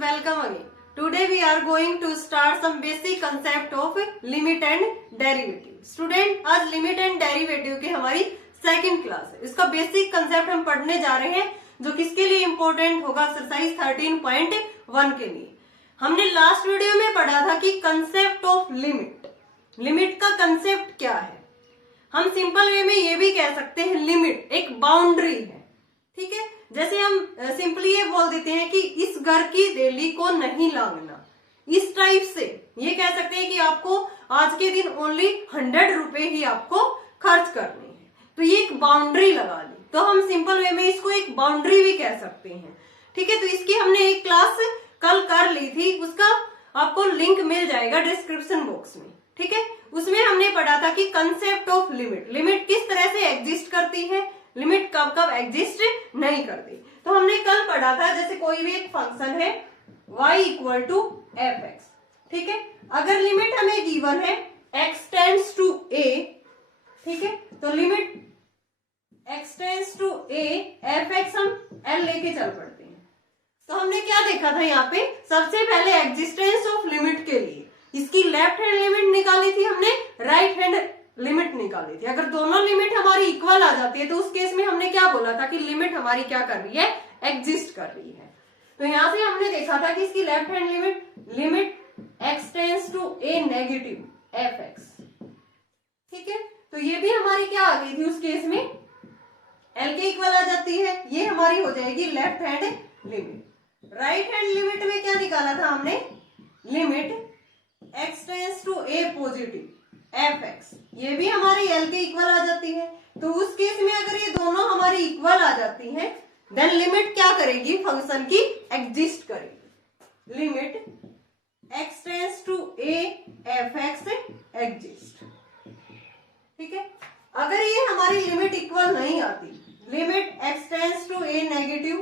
welcome again. Today we are going to start some basic concept of limit and derivative. Student, आज limit and derivative की हमारी second class है. इसका basic concept हम पढ़ने जा रहे हैं जो किसके लिए इंपॉर्टेंट होगा, एक्सरसाइज 13.1 के लिए. हमने लास्ट वीडियो में पढ़ा था कि कंसेप्ट ऑफ लिमिट, लिमिट का कंसेप्ट क्या है. हम सिंपल वे में ये भी कह सकते हैं लिमिट एक बाउंड्री है. ठीक है, जैसे हम सिंपली ये बोल देते हैं कि इस घर की देली को नहीं लांघना, इस टाइप से ये कह सकते हैं कि आपको आज के दिन ओनली 100 रुपए ही आपको खर्च करने हैं. तो ये एक बाउंड्री लगा ली, तो हम सिंपल वे में इसको एक बाउंड्री भी कह सकते हैं. ठीक है, तो इसकी हमने एक क्लास कल कर ली थी, उसका आपको लिंक मिल जाएगा डिस्क्रिप्शन बॉक्स में. ठीक है, उसमें हमने पढ़ा था कि कंसेप्ट ऑफ लिमिट, लिमिट किस तरह से एग्जिस्ट करती है, लिमिट कब कब एग्जिस्ट नहीं करती. तो हमने कल पढ़ा था जैसे कोई भी एक फंक्शन है y equal to f x. ठीक है, अगर लिमिट हमें गिवन है x टेंड्स टू a, ठीक है, तो limit x tends to a f x हम l लेके चल पड़ते हैं. तो हमने क्या देखा था यहाँ पे, सबसे पहले एग्जिस्टेंस ऑफ लिमिट के लिए इसकी लेफ्ट हैंड लिमिट निकाली थी हमने, राइट हैंड लिमिट निकाली थी. अगर दोनों लिमिट हमारी इक्वल आ जाती है तो उस केस में हमने क्या बोला था कि लिमिट हमारी क्या कर रही है, एग्जिस्ट कर रही है. तो यहां से हमने देखा था कि इसकी left hand limit x tends to a negative f x. ठीक है, तो ये भी हमारी क्या आ गई थी उस केस में, l के इक्वल आ जाती है. ये हमारी हो जाएगी left hand limit. Right hand limit में क्या निकाला था हमने, limit x tends to a positive f x. ये भी हमारी l के इक्वल आ जाती है. तो उस केस में अगर ये दोनों हमारी इक्वल आ जाती हैं, देन लिमिट क्या करेगी, फंक्शन की एग्जिस्ट करेगी. Limit x tends to a f x exist. ठीक है, अगर ये हमारी लिमिट इक्वल नहीं आती, limit x tends to a negative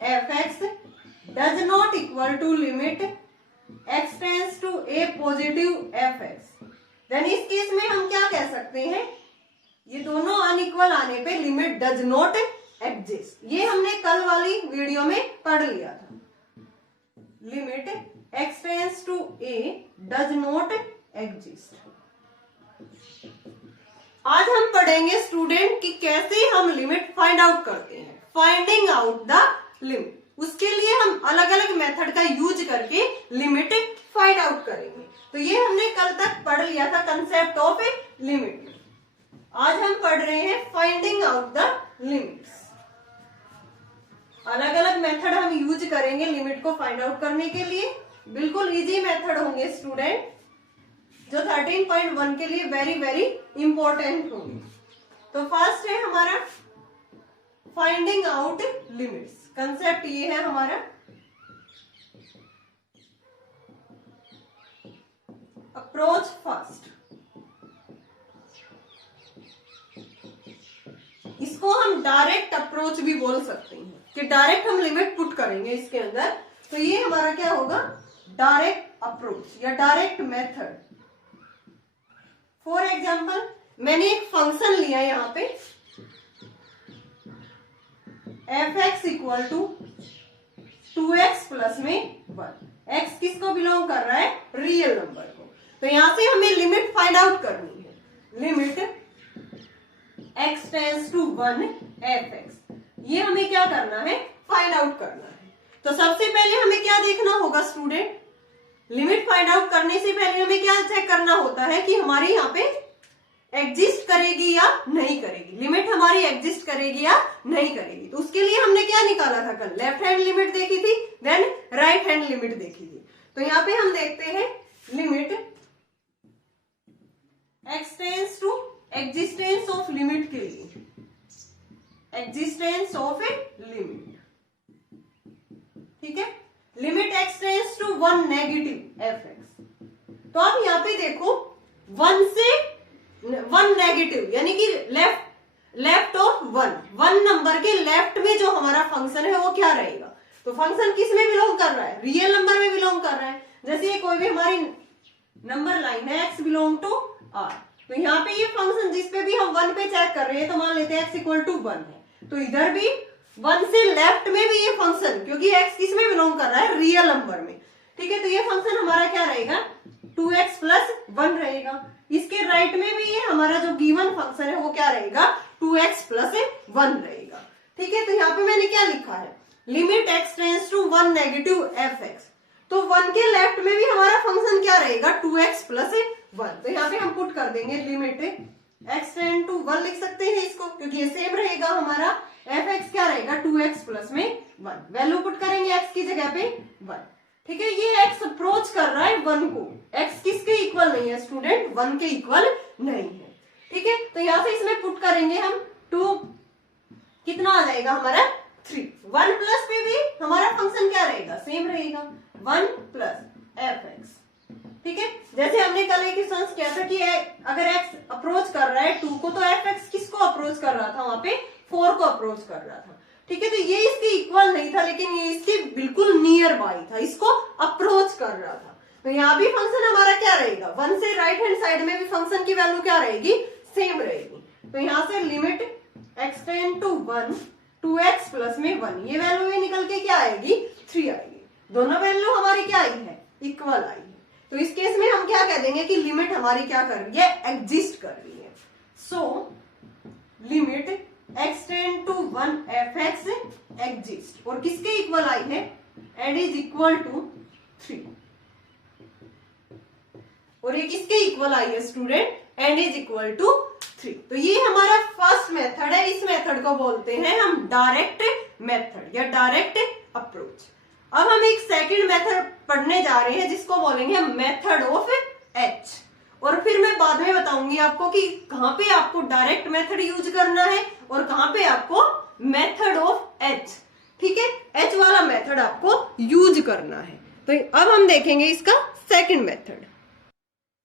f x does not equal to limit x tends to a positive f x, then इस case में हम क्या कह सकते हैं, ये दोनों अनइक्वल आने पे लिमिट डज नॉट एग्जिस्ट. ये हमने कल वाली वीडियो में पढ़ लिया था. Limit x tends to a does not exist. आज हम पढ़ेंगे स्टूडेंट कि कैसे हम लिमिट फाइंड आउट करते हैं, फाइंडिंग आउट द लिमिट. उसके लिए हम अलग अलग मेथड का यूज करके लिमिट फाइंड आउट करेंगे. तो ये हमने कल तक पढ़ लिया था कंसेप्ट ऑफ ए लिमिट. आज हम पढ़ रहे हैं फाइंडिंग आउट द लिमिट्स. अलग अलग मेथड हम यूज करेंगे लिमिट को फाइंड आउट करने के लिए. बिल्कुल इजी मेथड होंगे स्टूडेंट, जो 13.1 के लिए वेरी वेरी इंपॉर्टेंट होंगे. तो फर्स्ट है हमारा फाइंडिंग आउट लिमिट्स. कंसेप्ट ये है हमारा, अप्रोच फर्स्ट. इसको हम डायरेक्ट अप्रोच भी बोल सकते हैं कि डायरेक्ट हम लिमिट पुट करेंगे इसके अंदर. तो ये हमारा क्या होगा, डायरेक्ट अप्रोच या डायरेक्ट मेथड. फॉर एग्जाम्पल, मैंने एक फंक्शन लिया यहां पे f x equal to 2x plus में 1. x किसको बिलोंग कर रहा है, रियल नंबर को. तो यहां से हमें लिमिट फाइंड आउट करनी है. Limit x tends to 1 f x, ये हमें क्या करना है, फाइंड आउट करना है. तो सबसे पहले हमें क्या देखना होगा स्टूडेंट, लिमिट फाइंड आउट करने से पहले हमें क्या चेक करना होता है कि हमारी यहाँ पे एग्जिस्ट करेगी या नहीं करेगी, लिमिट हमारी एग्जिस्ट करेगी या नहीं करेगी. तो उसके लिए हमने क्या निकाला था कल, लेफ्ट हैंड लिमिट देखी थी, देन राइट हैंड लिमिट देखी थी. तो यहाँ पे हम देखते हैं limit x tends to existence of limit के लिए, एग्जिस्टेंस ऑफ ए लिमिट. ठीक है, limit x tends to 1 negative f x. तो आप यहाँ पे देखो 1 से 1 नेगेटिव यानी कि लेफ्ट ऑफ 1 नंबर के लेफ्ट में जो हमारा फंक्शन है वो क्या रहेगा. तो फंक्शन किस में बिलोंग कर रहा है, रियल नंबर में बिलोंग कर रहा है. जैसे ये कोई भी हमारी नंबर लाइन है x बिलोंग टू r, तो यहाँ पे ये फंक्शन जिसपे भी हम 1 पे चेक कर रहे हैं, तो मान लेते हैं x इक्वल टू 1 है, तो इधर भी 1 से लेफ्ट में भी ये फंक्शन, क्योंकि x किस में बिलोंग कर रहा है, रियल नंबर में, ठीक है। तो ये फंक्शन हमारा क्या रहेगा, 2x प्लस 1 रहेगा। इसके राइट में भी ये हमारा जो गिवन फंक्शन है वो क्या रहेगा, 2x प्लस 1 रहेगा, ठीक है। तो यहाँ पे मैंने क्या लिखा है, limit x tends to 1 negative fx। तो 1 के लेफ्ट में भी हमारा फंक्शन क्या रहेगा, 2x प्लस 1। तो यहाँ पे हम पुट कर देंगे लिमिट x टेंड टू 1 लिख सकते हैं इसको, क्योंकि ये सेम रहेगा हमारा, fx क्या रहेगा 2x प्लस में 1। वैल्यू पुट करेंगे x की जगह पे 1, ठीक है। ये x अप्रोच कर रहा है 1 को, x किसके इक्वल नहीं है स्टूडेंट, 1 के इक्वल नहीं है, ठीक है। तो यहाँ से इसमें पुट करेंगे हम 2, कितना आ जाएगा हमारा 3। 1 प्लस पे भी हमारा फंक्शन क्या रहेगा, सेम रहेगा, 1 प्लस fx, ठीक है। जैसे हमने कल एक क्वेश्चन किया था कि अगर x अप्रोच कर रहा है 2 को, तो fx किसको अप्रोच कर रहा था, वहां पे 4 को अप्रोच कर रहा था, ठीक है। तो ये इसके इक्वल नहीं था, लेकिन ये इसके बिल्कुल नियर बाई था, इसको अप्रोच कर रहा था। तो यहाँ भी फंक्शन हमारा क्या रहेगा, 1 से राइट हैंड साइड में भी फंक्शन की वैल्यू क्या रहेगी, सेम रहेगी। तो यहाँ से limit x tend to 1 2x plus में 1, ये वैल्यू में निकल के क्या आएगी, 3 आएगी। दोनों वैल्यू हमारी क्या आई है, इक्वल आई है। तो इस केस में हम क्या कह देंगे कि लिमिट हमारी क्या कर रही है, एग्जिस्ट कर रही है। So limit x tend to 1 fx exist, और किसके इक्वल आई है, एंड इज इक्वल टू 3। और ये किसके इक्वल आई है student, and is equal to 3। तो ये हमारा फर्स्ट मेथड है, इस मेथड को बोलते हैं हम डायरेक्ट मेथड या डायरेक्ट अप्रोच। अब हम एक सेकंड मेथड पढ़ने जा रहे हैं जिसको बोलेंगे मेथड ऑफ एच, और फिर मैं बाद में बताऊंगी आपको कि कहां पे आपको डायरेक्ट मेथड यूज करना है और कहां पे आपको मेथड ऑफ एच, ठीक है, एच वाला मेथड आपको यूज करना है। तो अब हम देखेंगे इसका सेकंड मेथड।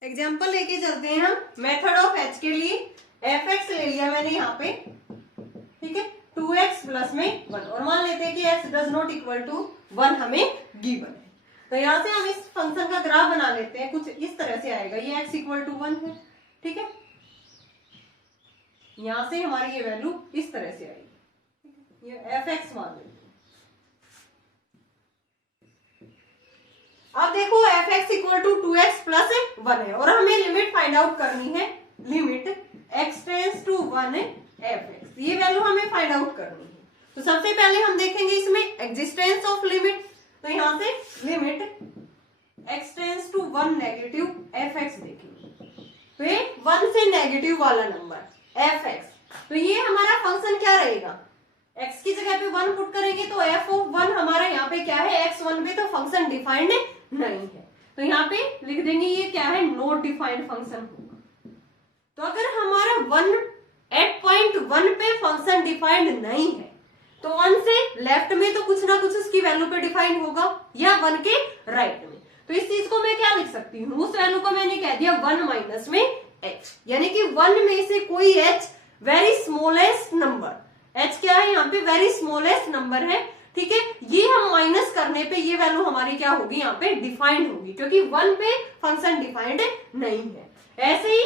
एग्जाम्पल लेके चलते हैं हम मेथड ऑफ एच के लिए। fx ले लिया मैंने यहाँ पे, ठीक है, 2x प्लस में 1, और मान लेते हैं कि x does not equal to 1 हमें गिवन है। तो यहाँ से हम इस फंक्शन का ग्राफ बना लेते हैं, कुछ इस तरह से आएगा, ये x इक्वल टू 1 है, ठीक है। यहाँ से हमारी ये वैल्यू इस तरह से आएगी, ये fx मान लेते हैं। अब देखो fx equal to 2x plus 1 है, और हमें लिमिट फाइंड आउट करनी है, limit x tends to 1 fx, ये वैल्यू हमें फाइंड आउट करनी है। तो सबसे पहले हम देखेंगे इसमें एग्जिस्टेंस ऑफ लिमिट। तो यहाँ से limit x tends to 1 negative fx देखेंगे, तो ये 1 से नेगेटिव वाला नंबर fx, तो ये हमारा फंक्शन क्या रहेगा, x की जगह पे 1 पुट करेंगे तो f ऑफ 1 हमारा यहाँ पे क्या है, x1 पे तो फंक्शन डिफाइंड नहीं है, तो यहाँ पे लिख देंगे ये क्या है, नॉट डिफाइंड फंक्शन होगा। तो अगर हमारा 1 एट पॉइंट 1 पे फंक्शन डिफाइंड नहीं है, तो 1 से लेफ्ट में तो कुछ ना कुछ उसकी वैल्यू पे डिफाइंड होगा, या 1 के राइट में। तो इस चीज को मैं क्या लिख सकती हूँ, उस वैल्यू को मैंने कह दिया 1 माइनस में h, यानी कि 1 में से कोई h very smallest number, h क्या है यहाँ पे, वेरी स्मॉलेस्ट नंबर है, ठीक है। ये हम माइनस करने पे ये वैल्यू हमारी क्या होगी, यहाँ पे डिफाइंड होगी, क्योंकि 1 पे फंक्शन डिफाइंड नहीं है। ऐसे ही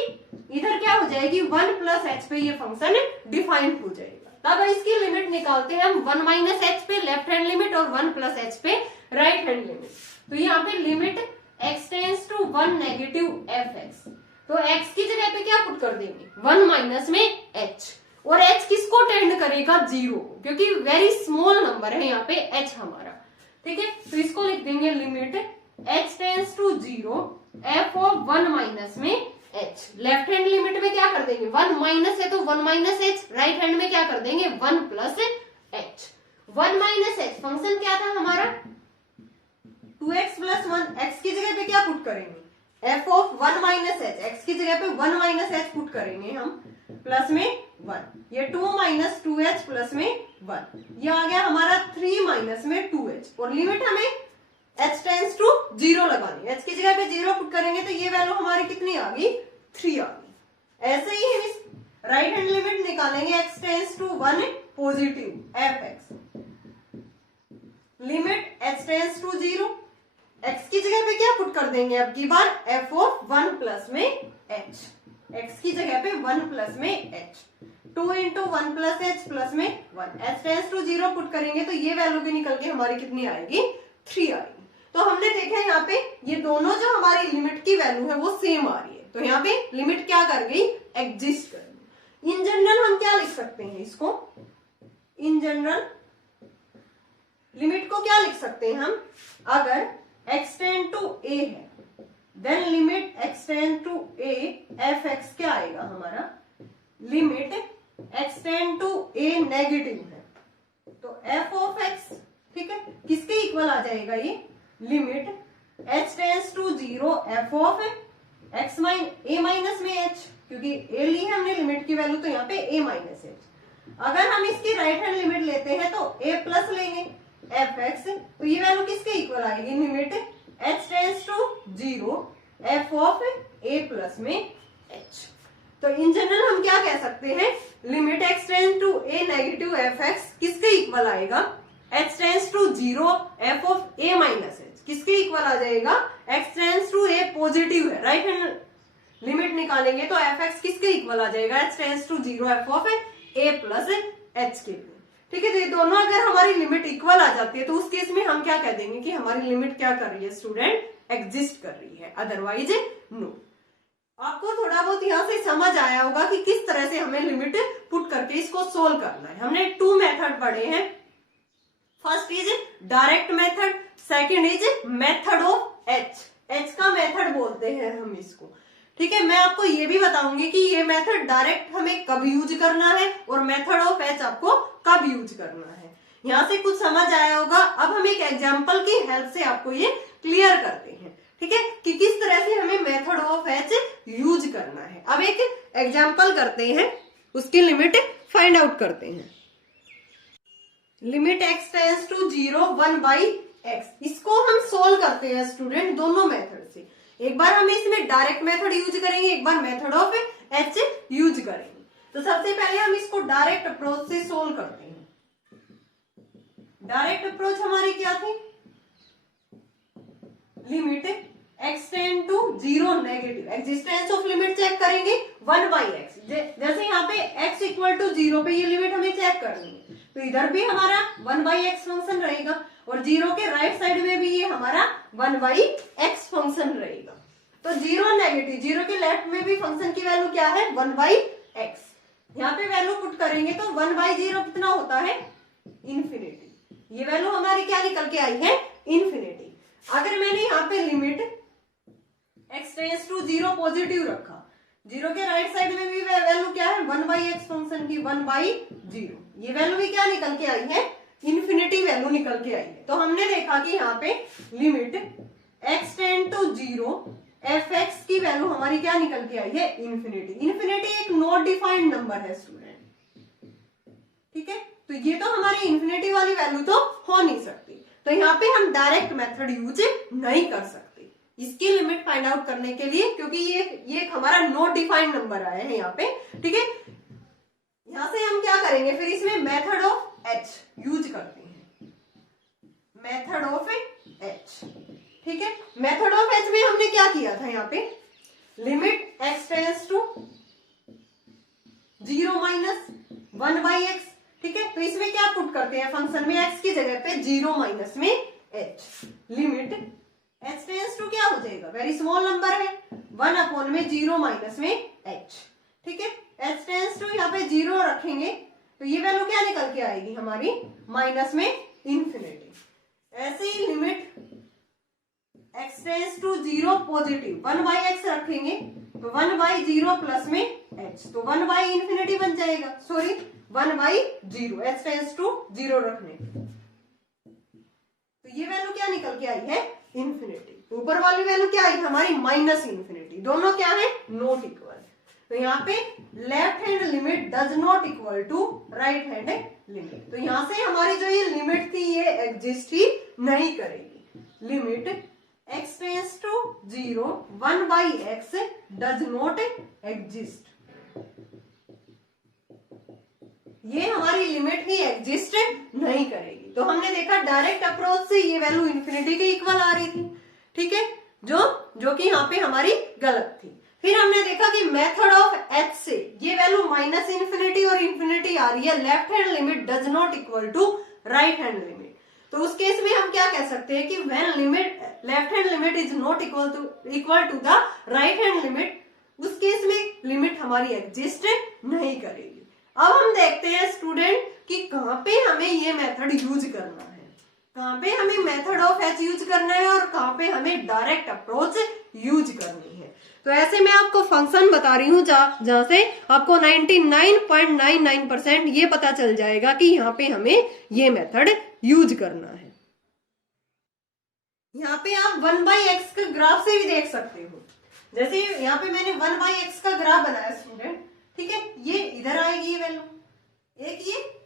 इधर क्या हो जाएगी, 1 प्लस h पे ये फंक्शन डिफाइंड हो जाएगा। तब इसकी लिमिट निकालते हैं हम 1 माइनस h पे लेफ्ट हैंड लिमिट और 1 प्लस h पे राइट हैंड लिमिट। तो यहाँ पे limit x tends to 1 negative fx, तो x की जगह पे क्या पुट कर देंगे, 1 माइनस में h, और h किसको टेंड करेगा, 0, क्योंकि वेरी स्मॉल नंबर है यहाँ पे h हमारा, ठीक है। तो इसको लिख देंगे limit h tends to 0 f of 1 minus में h। लेफ्ट हैंड लिमिट में क्या कर देंगे, 1 माइनस है तो 1 माइनस h, राइट हैंड में क्या कर देंगे 1 plus h। 1 minus h function क्या था हमारा, 2x प्लस 1, x की जगह पे क्या पुट करेंगे, f of 1 minus h, x की जगह पे 1 माइनस h पुट करेंगे हम, प्लस में 1, ये 2 माइनस 2h प्लस में 1, ये आ गया हमारा 3 माइनस में 2h, और लिमिट हमें h टेंड्स टू 0 लगानी है, h की जगह पे 0 पुट करेंगे तो ये वैल्यू हमारी कितनी आ गई, 3 आ गई। ऐसे ही हम इस राइट हैंड लिमिट निकालेंगे, x tends to 1 positive fx, limit h tends to 0, x की जगह पे क्या पुट कर देंगे अब की बार, f ऑफ 1 प्लस में h, x की जगह पे 1 प्लस में h, 2 into 1 plus H plus में 1, एच टेंस टू 0 पुट करेंगे तो ये वैल्यू भी निकल के हमारी कितनी आएगी, 3 आएगी। तो हमने देखा यहाँ पे ये दोनों जो हमारी लिमिट की वैल्यू है वो सेम आ रही है, तो यहाँ पे लिमिट क्या कर गई, एग्जिस्ट कर गई। इन जनरल हम क्या लिख सकते हैं इसको, इन जनरल लिमिट को क्या लिख सकते हैं हम, अगर x टेंड टू a है then limit x tend to a f x क्या आएगा हमारा, limit x tend to a negative है तो f ऑफ x, ठीक है, किसके इक्वल आ जाएगा ये, limit h tends to 0 f of x a minus में h, क्योंकि a ली है हमने लिमिट की वैल्यू तो यहाँ पे a माइनस h। अगर हम इसकी राइट हैंड लिमिट लेते हैं तो a प्लस लेंगे एफ एक्स, तो ये वैल्यू किसके इक्वल आएगी, limit h tends to 0 f of a plus में h। तो इन जनरल हम क्या कह सकते हैं, limit x tends to a negative f x किसके इक्वल आएगा, x tends to 0 f of a minus h किसके इक्वल आ जाएगा, x tends to a positive है, राइट हैंड लिमिट निकालेंगे तो एफ एक्स किसके इक्वल आ जाएगा, h tends to 0 f of a plus h के लिए, ठीक है। तो ये दोनों अगर हमारी लिमिट इक्वल आ जाती है तो उस केस में हम क्या कह देंगे कि हमारी लिमिट क्या कर रही है स्टूडेंट, एग्जिस्ट कर रही है, अदरवाइज नो। आपको थोड़ा बहुत यहाँ से समझ आया होगा कि किस तरह से हमें लिमिट पुट करके इसको सोल्व करना है। हमने 2 मेथड पढ़े हैं, first is direct method, second is method of H का मेथड बोलते हैं हम इसको, ठीक है। मैं आपको ये भी बताऊंगी कि ये मेथड डायरेक्ट हमें कब यूज करना है और मेथड ऑफ एच आपको कब यूज करना है। यहाँ से कुछ समझ आया होगा। अब हम एक एग्जाम्पल की हेल्प से आपको ये क्लियर करते हैं, ठीक है, कि किस तरह से हमें मेथड ऑफ एच यूज करना है। अब एक एग्जाम्पल करते हैं, उसकी लिमिट फाइंड आउट करते हैं। Limit x tends to 0 1 by x, इसको हम सोल्व करते हैं स्टूडेंट दोनों मेथड से। एक बार हम इसमें डायरेक्ट मेथड यूज करेंगे, एक बार मेथड ऑफ एच यूज करेंगे। तो सबसे पहले हम इसको डायरेक्ट अप्रोच से सोल्व करते हैं। डायरेक्ट अप्रोच हमारी क्या थी, limit x tend to 0 negative, existence of limit check करेंगे 1 बाई एक्स। जैसे यहाँ पे x इक्वल टू 0 पे ये लिमिट हमें चेक करनी है, तो इधर भी हमारा 1 बाई एक्स फंक्शन रहेगा और 0 के राइट साइड में भी ये हमारा 1 बाई एक्स फंक्शन रहेगा। तो 0 नेगेटिव, 0 के लेफ्ट में भी फंक्शन की वैल्यू क्या है, 1 बाई एक्स। यहाँ पे वैल्यू पुट करेंगे तो 1 बाई 0 कितना होता है, इन्फिनिटी। ये वैल्यू हमारी क्या निकल के आई है, इन्फिनिटी। अगर मैंने यहाँ पे limit x tends to 0 positive रखा, 0 के राइट साइड में भी वैल्यू क्या है, 1 बाई एक्स फंक्शन की 1 बाई 0, ये वैल्यू भी क्या निकल के आई है, इन्फिनिटी वैल्यू निकल के आई है। तो हमने देखा कि यहाँ पे limit x tend to 0 f x की वैल्यू हमारी क्या निकल के आई है, इन्फिनिटी। इन्फिनिटी एक नॉट डिफाइंड नंबर है स्टूडेंट, ठीक है। तो ये तो हमारी इन्फिनिटी वाली वैल्यू तो हो नहीं सकती, तो यहाँ पे हम डायरेक्ट मेथड यूज नहीं कर सकते इसकी लिमिट फाइंड आउट करने के लिए, क्योंकि ये हमारा नॉट डिफाइंड नंबर आया है यहाँ पे, ठीक है। यहाँ से हम क्या करेंगे, फिर इसमें मेथड ऑफ एच यूज करते हैं, मेथड ऑफ एच, ठीक है। मेथड ऑफ एच में हमने क्या किया था, यहाँ पे limit x tends to 0 minus 1 by x, ठीक है। तो इसमें क्या पुट करते हैं, फंक्शन में x की जगह पे 0 माइनस में h, limit h tends to क्या हो जाएगा, वेरी स्मॉल नंबर है, 1 अपॉन में 0 माइनस में h, ठीक है। h टेंड्स टू यहाँ पे 0 रखेंगे तो ये वैल्यू क्या निकल के आएगी हमारी, माइनस में इन्फिनिटी। ऐसे ही limit x tends to 0 positive, 1 by x रखेंगे तो 1 बाई 0 प्लस में h, तो 1 बाई इन्फिनिटी बन जाएगा, sorry 1 by 0, h tends to 0 रखने, तो ये वैल्यू क्या निकल के आई है, इन्फिनिटी। ऊपर वाली वैल्यू क्या आई हमारी, माइनस इन्फिनिटी। दोनों क्या है, नॉट इक्वल। तो यहाँ पे left hand limit does not equal to right hand limit, तो यहाँ से हमारी जो ये लिमिट थी ये एग्जिस्ट ही नहीं करेगी। Limit x tends to 0 1 by x does not exist, ये हमारी लिमिट ही एग्जिस्ट नहीं करेगी। तो हमने देखा डायरेक्ट अप्रोच से ये वैल्यू इन्फिनिटी के इक्वल आ रही थी, ठीक है, जो कि यहाँ पे हमारी गलत थी। फिर हमने देखा कि मेथड ऑफ एच से ये वैल्यू माइनस इन्फिनिटी और इन्फिनिटी आ रही है, left hand limit does not equal to right hand limit. तो उस केस में हम क्या कह सकते हैं कि when limit left hand limit is not equal to the right hand limit, उस केस में लिमिट हमारी एग्जिस्ट नहीं करेगी। अब हम देखते हैं स्टूडेंट कि कहाँ पे हमें ये मेथड यूज करना है, कहाँ पे हमें मेथड ऑफ एच यूज करना है और कहाँ पे हमें डायरेक्ट अप्रोच यूज करनी है। तो ऐसे मैं आपको फंक्शन बता रही हूँ जहां से आपको 99.99% ये पता चल जाएगा कि यहाँ पे हमें ये मेथड यूज करना है। यहाँ पे आप 1/x का ग्राफ से भी देख सकते हो। जैसे यहाँ पे मैंने 1/x का ग्राफ बनाया स्टूडेंट, ठीक है, ये इधर आएगी ये वैल्यू, एक ये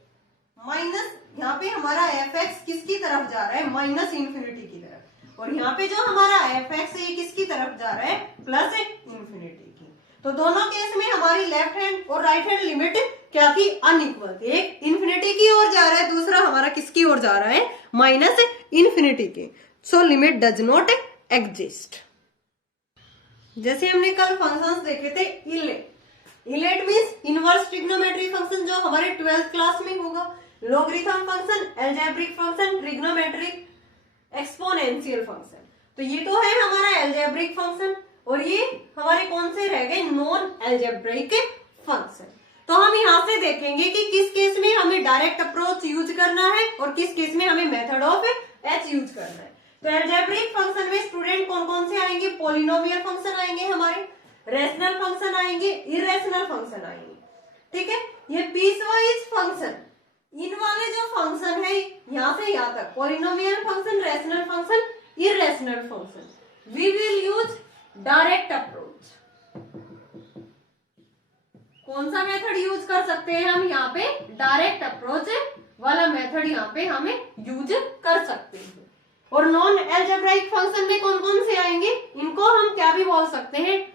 माइनस, यहाँ पे हमारा fx किसकी तरफ जा रहा है, माइनस इन्फिनिटी की तरफ, और यहाँ पे जो हमारा fx है ये किसकी तरफ जा रहा है, प्लस इन्फिनिटी की। तो दोनों केस में हमारी लेफ्ट हैंड और राइट हैंड लिमिट क्या थी, अनइक्वल थी। एक इन्फिनिटी की ओर जा रहा है, दूसरा हमारा किसकी ओर जा रहा है, माइनस इन्फिनिटी की। So limit does not exist. जैसे हमने कल फंक्शंस देखे थे, इलेट मींस इनवर्स ट्रिग्नोमेट्री फंक्शन जो हमारे 12th क्लास में होगा, logarithm function, algebraic function, trigonometric, exponential function. तो ये तो है हमारा अलजेब्रिक फंक्शन, और ये हमारे कौन से रह गए, नॉन अलजेब्रिक फंक्शन। तो हम यहाँ से देखेंगे कि किस केस में हमें डायरेक्ट अप्रोच यूज करना है और किस केस में हमें मेथड ऑफ एच यूज करना है। तो अलजेब्रिक फंक्शन में स्टूडेंट कौन कौन से आएंगे, पॉलिनोमियल फंक्शन आएंगे हमारे, रेशनल फंक्शन आएंगे, इरेशनल फंक्शन आएंगे, ठीक है। ये पीसवाइज फंक्शन, इन वाले जो फंक्शन है यहाँ से यहाँ तक, polynomial function, rational function, irrational function, we will use direct approach. कौन सा मेथड यूज कर सकते हैं हम यहाँ पे, डायरेक्ट अप्रोच वाला मेथड यहाँ पे हमें यूज कर सकते हैं। और नॉन अलजेब्राइक फंक्शन में कौन कौन से आएंगे, इनको हम क्या भी बोल सकते हैं,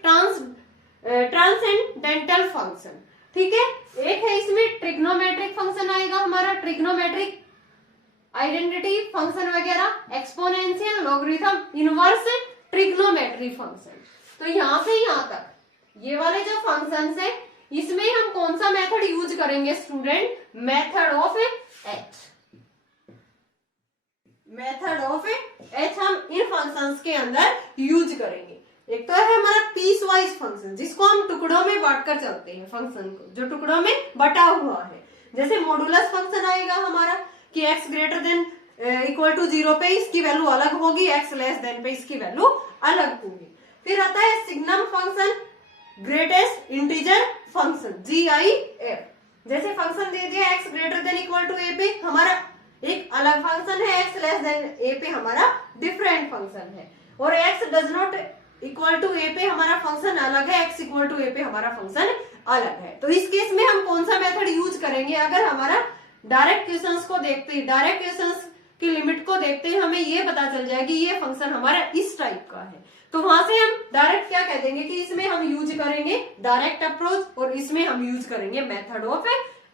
ट्रांसेंडेंटल फंक्शन, ठीक है। एक है इसमें ट्रिग्नोमेट्रिक फंक्शन आएगा हमारा, ट्रिग्नोमेट्रिक, आइडेंटिटी फंक्शन वगैरह, exponential, logarithm, inverse, trigonometry function. तो यहाँ से यहाँ तक ये वाले जो फंक्शंस है, इसमें हम कौन सा मेथड यूज करेंगे student, method of H. Method of H हम इन फंक्शंस के अंदर यूज करेंगे। एक तो है हमारा पीस वाइज फंक्शन, जिसको हम टुकड़ों में बांटकर चलते हैं, फंक्शन को जो टुकड़ों में बटा हुआ है। जैसे मॉडुलस फंक्शन आएगा हमारा कि x greater than equal to 0 पे इसकी वैल्यू अलग होगी, x लेस देन पे इसकी वैल्यू अलग होगी। फिर आता है signum function, greatest integer function, GIF। जैसे फंक्शन दे दिया x greater than equal to a पे हमारा एक अलग फंक्शन है, x लेस देन a पे हमारा डिफरेंट फंक्शन है, और x does not equal to a पे हमारा फंक्शन अलग है, x इक्वल टू a पे हमारा फंक्शन अलग है। तो इस केस में हम कौन सा मेथड यूज करेंगे, अगर हमारा डायरेक्ट क्वेश्चंस को देखते ही, डायरेक्ट क्वेश्चंस की लिमिट को देखते ही हमें ये पता चल जाए कि ये फंक्शन हमारा इस टाइप का है, तो वहां से हम डायरेक्ट क्या कह देंगे कि इसमें हम यूज करेंगे डायरेक्ट अप्रोच और इसमें हम यूज करेंगे मेथड ऑफ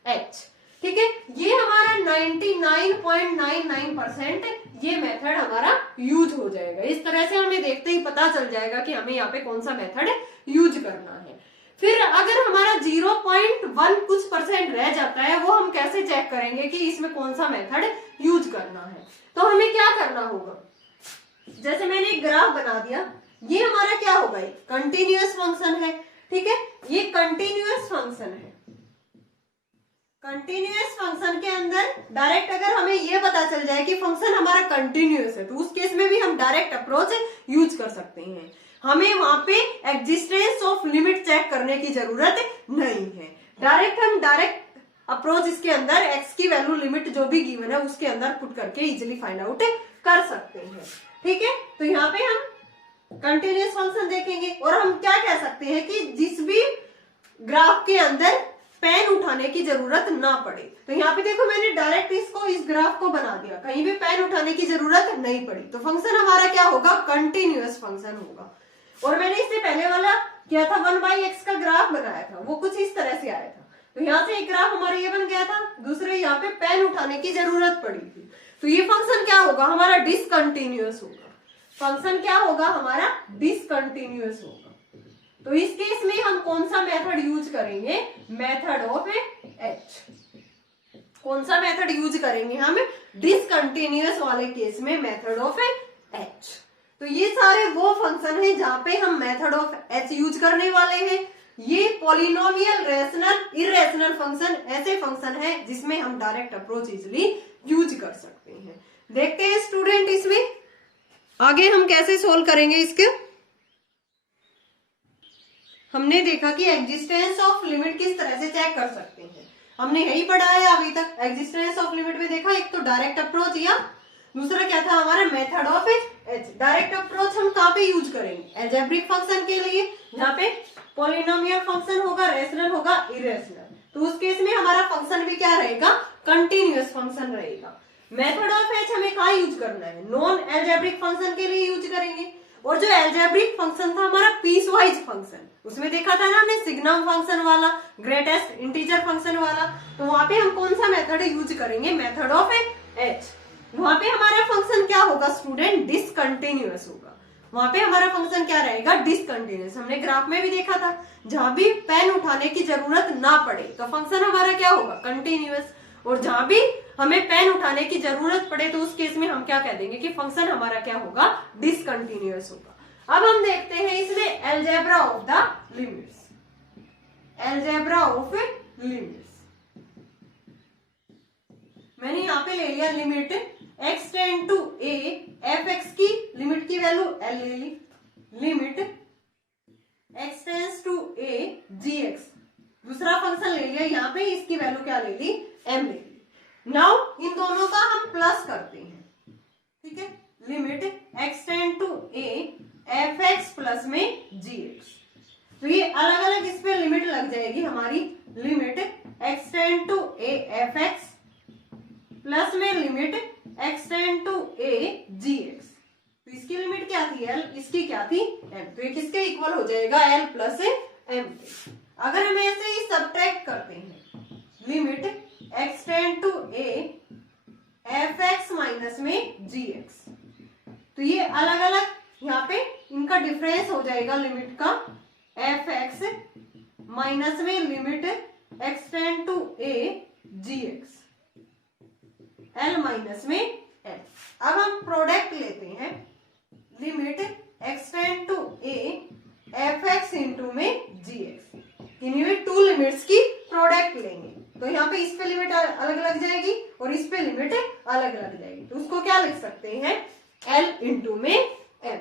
एच, ठीक है। ये हमारा 99.99% ये मेथड हमारा यूज हो जाएगा। इस तरह से हमें देखते ही पता चल जाएगा कि हमें यहाँ पे कौन सा मेथड यूज करना है। फिर अगर हमारा 0.1 कुछ % रह जाता है, वो हम कैसे चेक करेंगे कि इसमें कौन सा मेथड यूज करना है। तो हमें क्या करना होगा, जैसे मैंने एक ग्राफ बना दिया, ये हमारा क्या होगा, कंटिन्यूअस फंक्शन है, ठीक है। ये कंटिन्यूअस फंक्शन है। कंटिन्यूअस फंक्शन के अंदर डायरेक्ट अगर हमें ये पता चल जाए कि फंक्शन हमारा कंटिन्यूअस है, तो उस केस में भी हम डायरेक्ट अप्रोच यूज कर सकते हैं। हमें वहां पे एग्जिस्टेंस ऑफ लिमिट चेक करने की जरूरत नहीं है। हम डायरेक्ट अप्रोच इसके अंदर x की वैल्यू लिमिट जो भी गिवन है उसके अंदर पुट करके इजिली फाइंड आउट कर सकते हैं, ठीक है। तो यहाँ पे हम कंटिन्यूअस फंक्शन देखेंगे और हम क्या कह सकते हैं कि जिस भी ग्राफ के अंदर पेन उठाने की जरूरत ना पड़े। तो यहाँ पे देखो मैंने डायरेक्ट इसको इस ग्राफ को बना दिया, कहीं भी पेन उठाने की जरूरत नहीं पड़ी, तो फंक्शन हमारा क्या होगा, कंटिन्यूअस फंक्शन होगा। और मैंने इससे पहले वाला किया था 1/x का ग्राफ बनाया था, वो कुछ इस तरह से आया था। तो यहाँ से एक ग्राफ हमारा ये बन गया था, दूसरे यहाँ पे पेन उठाने की जरूरत पड़ी थी। तो ये फंक्शन क्या होगा हमारा, डिसकंटिन्यूअस होगा। फंक्शन क्या होगा हमारा, डिसकंटिन्यूअस होगा। तो इस केस में हम कौन सा मेथड यूज करेंगे, मेथड ऑफ एच। कौन सा मेथड यूज करेंगे हम, डिसकंटिन्यूअस वाले केस में मेथड ऑफ एच। तो ये सारे वो फंक्शन है जहां पे हम मेथड ऑफ एच यूज करने वाले हैं। ये पॉलिनोमियल, रेशनल, इरेशनल फंक्शन ऐसे फंक्शन है जिसमें हम डायरेक्ट अप्रोच इजिली यूज कर सकते हैं। देखते हैं स्टूडेंट इसमें आगे हम कैसे सोल्व करेंगे इसके। हमने देखा कि एग्जिस्टेंस ऑफ लिमिट किस तरह से चेक कर सकते हैं, हमने यही पढ़ा है अभी तक। एग्जिस्टेंस ऑफ लिमिट में देखा, एक तो डायरेक्ट अप्रोच या दूसरा क्या था हमारा method of H. Direct approach हम कहाँ पे यूज करेंगे, अलजेब्रिक फंक्शन के लिए जहाँ पे पॉलिनोमियल फंक्शन होगा, रेशनल होगा, इरेशनल। तो उस केस में हमारा फंक्शन भी क्या रहेगा, कंटिन्यूअस फंक्शन रहेगा। मेथड ऑफ एच हमें कहाँ यूज करना है, नॉन अलजेब्रिक फंक्शन के लिए यूज करेंगे। और जो अलजेब्रिक फंक्शन था हमारा पीस वाइज फंक्शन, उसमें देखा था ना हमने सिग्नम फंक्शन वाला, ग्रेटेस्ट इंटीजर फंक्शन वाला। तो वहां पे हम कौन सा मेथड यूज करेंगे, मेथड ऑफ एच। वहां पे हमारा फंक्शन क्या होगा स्टूडेंट, डिसकंटिन्यूअस होगा। वहां पे हमारा फंक्शन क्या रहेगा, डिसकंटिन्यूअस। हमने ग्राफ में भी देखा था, जहां भी पेन उठाने की जरूरत ना पड़े तो फंक्शन हमारा क्या होगा, कंटिन्यूअस। और जहां भी हमें पेन उठाने की जरूरत पड़े तो उस केस में हम क्या कह देंगे कि फंक्शन हमारा क्या होगा, डिसकंटिन्यूअस होगा। अब हम देखते हैं इसमें algebra of the limits. Algebra of limits मैंने यहां पे ले लिया limit x tend to a, f x की लिमिट की वैल्यू l ले ली, limit x tends to a gx। दूसरा फंक्शन ले लिया यहाँ पे, इसकी वैल्यू क्या ले ली, m ले ली। नाउ इन दोनों का हम प्लस करते हैं, ठीक है। Limit x tend to a f x plus में gx। तो ये अलग अलग इस पे लिमिट लग जाएगी हमारी। Limit x tend to a f x plus में limit x tend to a gx। तो इसकी लिमिट क्या थी l, इसकी क्या थी m। तो ये किसके इक्वल हो जाएगा, l प्लस m के। अगर हम ऐसे ही सब्ट्रैक्ट करते हैं, limit x tend to a f x minus में gx, तो ये अलग अलग यहाँ पे इनका डिफरेंस हो जाएगा लिमिट का, एफ एक्स माइनस में limit x tend to a gx, l minus में l। अब हम प्रोडक्ट लेते हैं, limit x tend to a f x into में gx। इन्हीं टू लिमिट्स की प्रोडक्ट लेंगे तो यहाँ पे इस पे लिमिट अलग लग जाएगी और इस पे लिमिट अलग लग जाएगी। तो उसको क्या लिख सकते हैं, l इंटू में m।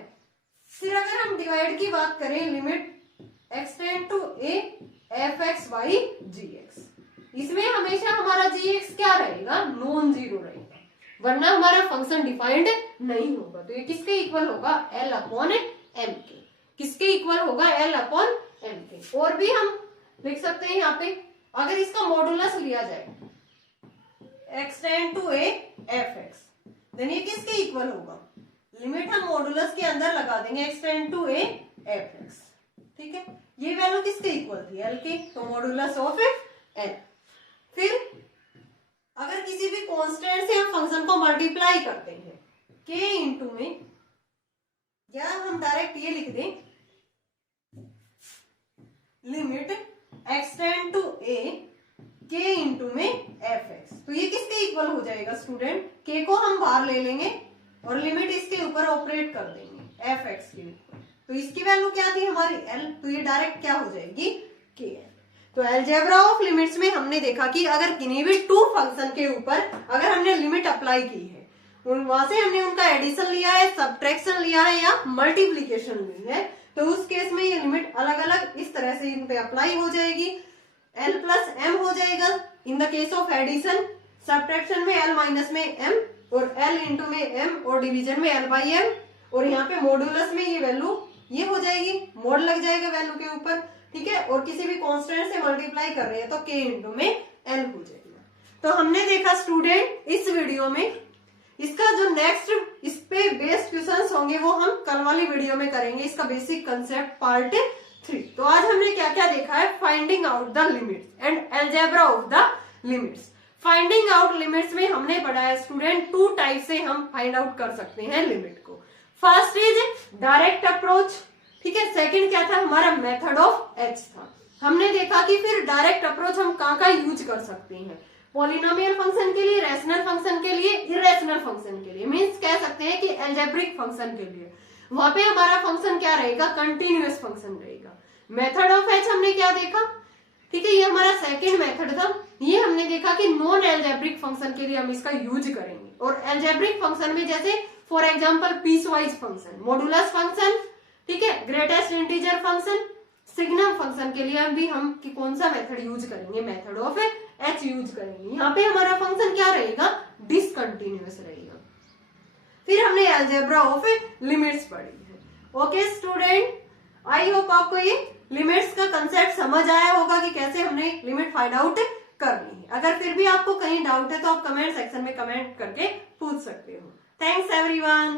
फिर अगर हम डिवाइड की बात करें, limit x tend to a f x by gx, इसमें हमेशा हमारा gx क्या रहेगा, नॉन जीरो रहेगा, वरना हमारा फंक्शन डिफाइंड नहीं होगा। तो ये किसके इक्वल होगा, l अपॉन m के। किसके इक्वल होगा, l अपॉन m के। और भी हम लिख सकते हैं यहाँ पे, अगर इसका मॉडुलस लिया जाए x tend to a f x, then ये किसके इक्वल होगा, लिमिट हम मॉडुलस के अंदर लगा देंगे x tend to a f x, ठीक है। ये वैल्यू किसके इक्वल थी, l के, तो मॉडुलस ऑफ l। फिर अगर किसी भी कांस्टेंट से हम फंक्शन को मल्टीप्लाई करते हैं k इंटू में, या हम डायरेक्ट ये लिख दें, limit x tend to a k into में एफ एक्स, तो ये किसके इक्वल हो जाएगा स्टूडेंट, k को हम बाहर ले लेंगे और लिमिट इसके ऊपर ऑपरेट कर देंगे एफ एक्स के ऊपर। तो इसकी वैल्यू क्या थी हमारी l, तो ये डायरेक्ट क्या हो जाएगी, k। तो अलजेब्रा ऑफ लिमिट्स में हमने देखा कि अगर किन्हीं भी टू फंक्शन के ऊपर अगर हमने लिमिट अप्लाई की है, वहां से हमने उनका एडिशन लिया है, सब्ट्रैक्शन लिया है या मल्टीप्लीकेशन ली है, तो उस केस में ये लिमिट अलग अलग इस तरह से इन पे अप्लाई हो जाएगी। l प्लस m हो जाएगा in the case of addition, subtraction में l माइनस में m, और l इंटू में m, और डिवीजन में l बाई m, और यहाँ पे मॉडुलस में ये वैल्यू ये हो जाएगी, मोड लग जाएगा वैल्यू के ऊपर, ठीक है। और किसी भी कांस्टेंट से मल्टीप्लाई कर रहे हैं तो k इंटू में l हो जाएगा। तो हमने देखा स्टूडेंट इस वीडियो में, इसका जो नेक्स्ट इस पे बेस्ड क्वेश्चंस होंगे वो हम कल वाली वीडियो में करेंगे, इसका बेसिक कंसेप्ट पार्ट 3। तो आज हमने क्या क्या देखा है, finding out the limits and algebra of the limits. Finding out limits में हमने पढ़ा है स्टूडेंट, टू टाइप से हम फाइंड आउट कर सकते हैं लिमिट को। फर्स्ट इज डायरेक्ट अप्रोच, ठीक है। सेकंड क्या था हमारा, मेथड ऑफ एच था। हमने देखा कि फिर डायरेक्ट अप्रोच हम कहाँ यूज कर सकते हैं, पॉलिनोमियल फंक्शन के लिए, रैशनल फंक्शन के लिए, इरेशनल फंक्शन के लिए, मीन्स कह सकते हैं कि एल्जेब्रिक फंक्शन के लिए। वहां पे हमारा फंक्शन क्या रहेगा, कंटिन्यूअस फंक्शन रहेगा। मेथड ऑफ एच हमने क्या देखा, ठीक है, ये हमारा सेकेंड मेथड था। ये हमने देखा कि नॉन एल्जेब्रिक फंक्शन के लिए हम इसका यूज करेंगे, और एल्जेब्रिक फंक्शन में जैसे for example piecewise function, modulus function, ठीक है, greatest integer function, signum function के लिए भी हम कि कौन सा मेथड यूज करेंगे, मेथड ऑफ एच यूज करेंगे। यहाँ पे हमारा फंक्शन क्या रहेगा, डिसकंटिन्यूअस रहेगा। फिर हमने अलजेब्रा ऑफ लिमिट्स पढ़ी है। ओके स्टूडेंट, आई होप आपको ये लिमिट्स का कंसेप्ट समझ आया होगा कि कैसे हमने लिमिट फाइंड आउट करनी है। अगर फिर भी आपको कहीं डाउट है तो आप कमेंट सेक्शन में कमेंट करके पूछ सकते हो। Thanks everyone.